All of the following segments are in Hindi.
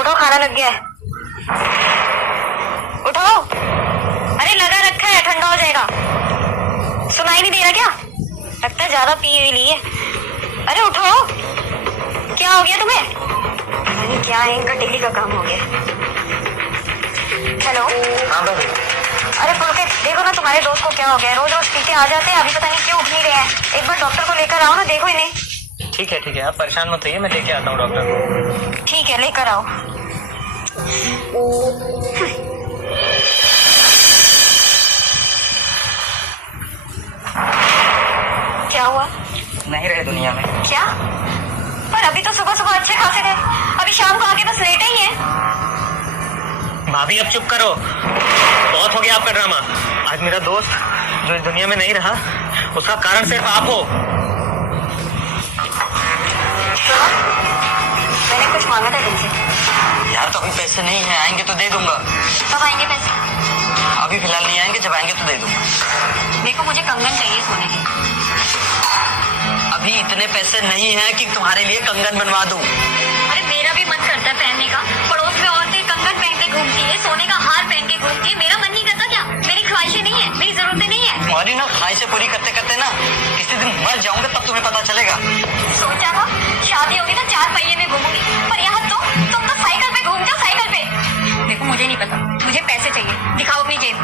उठो, खाना लग गया है। उठो, अरे लगा रखा है, ठंडा हो जाएगा। सुनाई नहीं दे रहा क्या? लगता है ज्यादा पी हुई ली है। अरे उठो, क्या हो गया तुम्हें? पता नहीं क्या है, इनका डेली का काम हो गया। हेलो। हाँ भाभी। अरे पुलकित, देखो ना तुम्हारे दोस्त को क्या हो गया। रोज रोज पी के आ जाते हैं, अभी पता नहीं क्यों उठ नहीं रहे हैं। एक बार डॉक्टर को लेकर आओ ना, देखो इन्हें। ठीक है, आप परेशान मत होइए, मैं लेके आता हूँ डॉक्टर को। ठीक है, लेकर आओ। क्या हुआ? नहीं रहे दुनिया में। क्या? पर अभी तो सुबह सुबह अच्छे खासे थे, अभी शाम को आके बस लेटे ही हैं। भाभी अब चुप करो, बहुत हो गया आपका ड्रामा। आज मेरा दोस्त जो इस दुनिया में नहीं रहा, उसका कारण सिर्फ आप हो। मैंने कुछ मांगा था तुमसे। यार तो अभी पैसे नहीं है, आएंगे तो दे दूंगा। कब आएंगे पैसे? अभी फिलहाल नहीं आएंगे, जब आएंगे तो दे दूंगा। देखो मुझे कंगन चाहिए सोने के। अभी इतने पैसे नहीं हैं कि तुम्हारे लिए कंगन बनवा दूं। अरे मेरा भी मन करता है पहनने का। पड़ोस में औरतें कंगन पहन के घूमती है, सोने का हार पहन के घूमती है। मेरा मन नहीं करता क्या? मेरी ख्वाहिशें नहीं है, मेरी जरूरतें नहीं है। तुम्हारी ना ख्वाहिशें पूरी करते करते ना किसी दिन मर जाऊंगा, तब तुम्हें पता चलेगा। सोचा था शादी होगी तो 4 पहिए में घूमूंगी, पर यहाँ तुम तो साइकिल पे घूमते हो, साइकिल पे। देखो मुझे नहीं पता, मुझे पैसे चाहिए, दिखाओ अपनी जेब।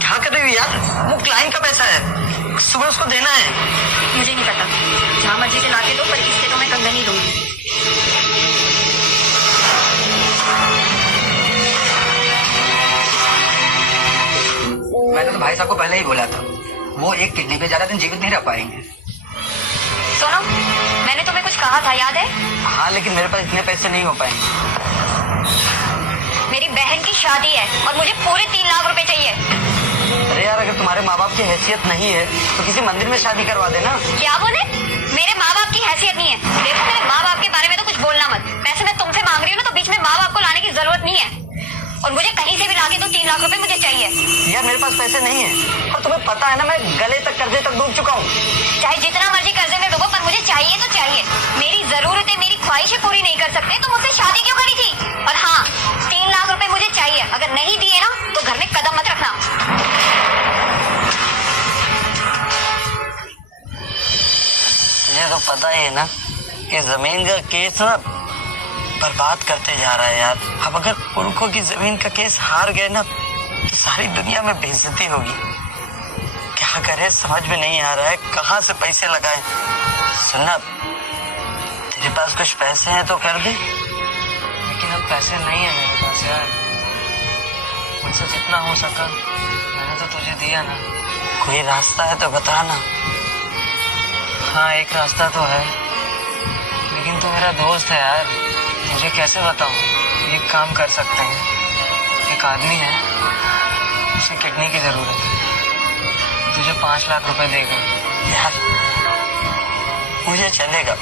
क्या कर रही हो यार? वो क्लाइंट का पैसा है, सुबह उसको देना है। मुझे नहीं पता, जहाँ मर्जी से लाके दो, पर इससे तो मैं कंगन ही दूंगी। मैंने तो भाई साहब को पहले ही बोला था, वो एक किडनी पे ज्यादा दिन जीवित नहीं रह पाएंगे। सुनो, मैंने तुम्हें कुछ कहा था, याद है? हाँ, लेकिन मेरे पास इतने पैसे नहीं हो पाएंगे। मेरी बहन की शादी है और मुझे पूरे 3 लाख रुपए चाहिए। अरे यार, अगर तुम्हारे माँ बाप की हैसियत नहीं है तो किसी मंदिर में शादी करवा देना। क्या बोले? मेरे माँ बाप की हैसियत नहीं है। देखो मेरे माँ बाप के बारे में तो कुछ बोलना मत। पैसे मैं तुमसे मांग रही हूँ ना, तो बीच में माँ बाप को लाने की जरूरत नहीं है। और मुझे कहीं से भी लाके तो 3 लाख रुपए मुझे चाहिए। यार मेरे पास पैसे नहीं है, और तुम्हें पता है ना, मैं गले तक कर्जे तक डूब चुका हूँ। चाहे जितना मर्जी कर्जे में डूबो, पर मुझे चाहिए तो चाहिए। मेरी जरूरतें, मेरी ख्वाहिशें पूरी नहीं कर सकते तो मुझसे शादी क्यों करी थी? और हाँ, 3 लाख रुपए मुझे चाहिए। अगर नहीं दिए ना तो घर में कदम मत रखना। तुझे तो पता ही है ना कि जमीन का केस ना बर्बाद करते जा रहा है यार। अब अगर पुरखों की जमीन का केस हार गए ना तो सारी दुनिया में बेइज्जती होगी। क्या करे समझ में नहीं आ रहा है, कहाँ से पैसे लगाए। सुनना, तेरे पास कुछ पैसे हैं तो कर दे। लेकिन अब पैसे नहीं है मेरे पास यार। मुझसे जितना हो सका मैंने तो तुझे दिया ना। कोई रास्ता है तो बता ना। हाँ, एक रास्ता तो है, लेकिन तू मेरा दोस्त है यार, मुझे कैसे बताऊं। एक काम कर सकते हैं, एक आदमी है, उसे किडनी की जरूरत है, तुझे 5 लाख रुपए देगा। यार मुझे चलेगा,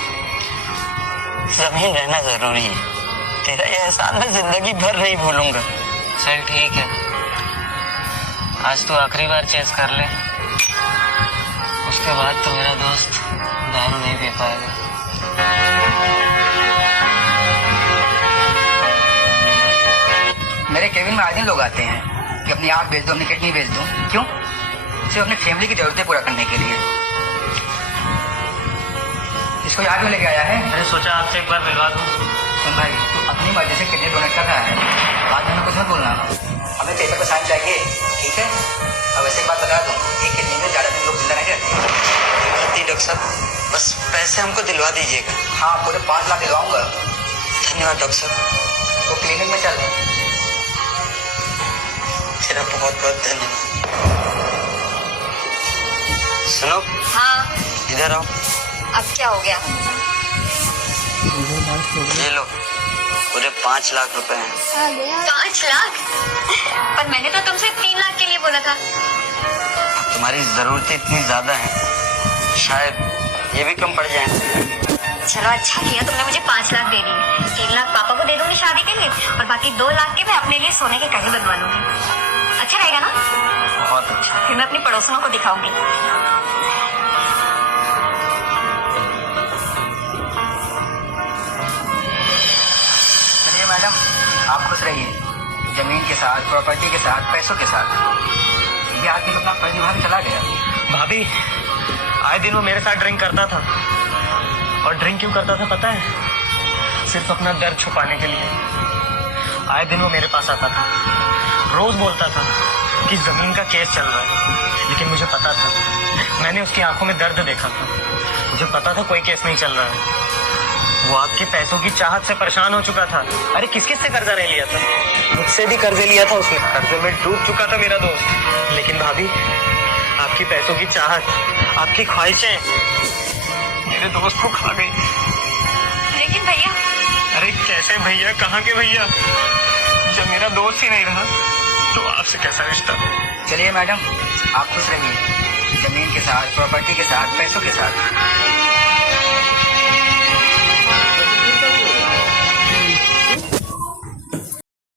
जमीन रहना जरूरी है। तेरा ये एहसान मैं जिंदगी भर नहीं भूलूंगा। चल ठीक है, आज तू आखिरी बार चेस कर ले, उसके बाद तो मेरा दोस्त दारू नहीं पी पाएगा। मेरे केबिन में आज दिन लोग आते हैं कि अपनी आँख बेच दो, अपनी किडनी बेच दो। क्यों? सिर्फ अपनी फैमिली की जरूरतें पूरा करने के लिए। इसको याद में लेके आया है। मैंने सोचा आपसे एक बार मिलवा दूं। सुन भाई, तू अपनी मर्जी से किडनी डोनेट कर रहा है, बाद में कुछ मत बोलना। हमें पेपर पर साइन चाहिए, ठीक है? अब वैसे एक बात बता दूं, एक किडनी में ज्यादा दिन लोग जिंदा नहीं रहते। डॉक्टर साहब, बस पैसे हमको दिलवा दीजिएगा। हाँ, पूरे 5 लाख दिलवाऊंगा। धन्यवाद डॉक्टर साहब। तो क्लिनिक में चल। तेरा बहुत बहुत धन्यवाद। सुनो। हाँ, इधर आओ। अब क्या हो गया? ये लो, पूरे 5 लाख रुपए हैं। 5 लाख? पर मैंने तो तुमसे 3 लाख के लिए बोला था। तुम्हारी जरूरतें इतनी ज्यादा हैं, शायद ये भी कम पड़ जाए। चलो अच्छा किया तुमने मुझे 5 लाख दे दिए। 3 लाख पापा को दे दूंगी शादी के लिए, और बाकी 2 लाख के मैं अपने लिए सोने के कड़े बनवा लूंगी। अच्छा रहेगा ना? बहुत अच्छा। फिर मैं अपनी पड़ोसियों को दिखाऊंगी। जमीन के साथ, प्रॉपर्टी के साथ, पैसों के साथ। ये आदमी तो अपना फर्ज निभा के चला गया। भाभी आए दिन वो मेरे साथ ड्रिंक करता था, और ड्रिंक क्यों करता था पता है? सिर्फ अपना दर्द छुपाने के लिए। आए दिन वो मेरे पास आता था, रोज बोलता था कि जमीन का केस चल रहा है, लेकिन मुझे पता था, मैंने उसकी आंखों में दर्द देखा था, मुझे पता था कोई केस नहीं चल रहा है। वो आपके पैसों की चाहत से परेशान हो चुका था। अरे किस किस से कर्जा ले लिया था? मुझसे भी कर्जे लिया था उसने। कर्जे में डूब चुका था मेरा दोस्त। लेकिन भाभी आपकी पैसों की चाहत, आपकी ख्वाहिशें मेरे दोस्त को खा गई। लेकिन भैया, अरे कैसे भैया, कहाँ के भैया? जब मेरा दोस्त ही नहीं रहा तो आपसे कैसा रिश्ता? चलिए मैडम, आप खुश रहिए, जमीन के साथ, प्रॉपर्टी के साथ, पैसों के साथ।